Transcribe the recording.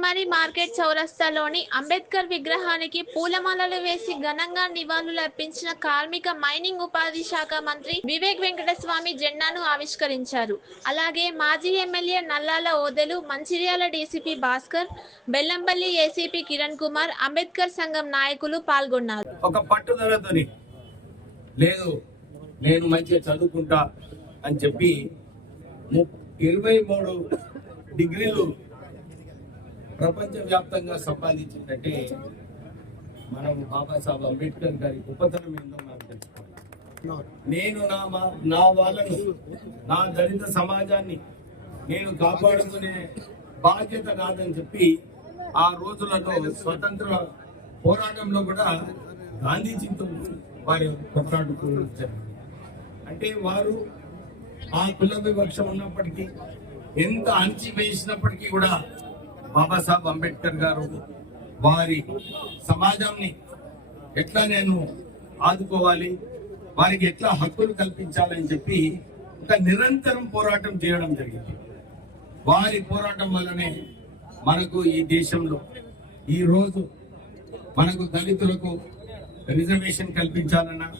Mandamarri market చౌరస్తాలోని Ambedkar విగ్రహానికి పూలమాలలు వేసి ఘనంగా నివాళులర్పించిన కార్మిక మైనింగ్ ఉపాధి శాఖ మంత్రి వివేక్ వెంకటస్వామి జెండాను ఆవిష్కరించారు. అలాగే మాజీ ఎమ్మెల్యే నల్లాల ఓదెలు, మంచిర్యాల డీసీపీ భాస్కర్, బెల్లంపల్లి ఏసీపీ కిరణ్ కుమార్, అంబేద్కర్ సంఘం నాయకులు పాల్గొన్నారు. ఒక పట్టుదలతోని లేదు నేను మంచిగా చదువుకుంటా అని చెప్పి 23 డిగ్రీలు ప్రపంచవ్యాప్తంగా సంపాదించిందంటే మనం బాబాసాహెబ్ అంబేద్కర్ గారి గొప్పతనం ఏందో మనం తెలుసుకోవాలి. నేను నా వాళ్ళని, నా దళిత సమాజాన్ని నేను కాపాడుకునే బాధ్యత నాదని చెప్పి ఆ రోజులలో స్వతంత్ర పోరాటంలో కూడా గాంధీజీతో వారు కొట్లాడుకున్నారు. అంటే వారు ఆ కుల వివక్ష ఉన్నప్పటికీ, ఎంత అణచివేసినప్పటికీ కూడా బాబాసాహెబ్ అంబేద్కర్ గారు వారి సమాజాన్ని ఎట్లా నేను ఆదుకోవాలి, వారికి ఎట్లా హక్కులు కల్పించాలని చెప్పి ఒక నిరంతరం పోరాటం చేయడం జరిగింది. వారి పోరాటం వల్లనే మనకు ఈ దేశంలో ఈ రోజు మనకు దళితులకు రిజర్వేషన్ కల్పించాలన్నా,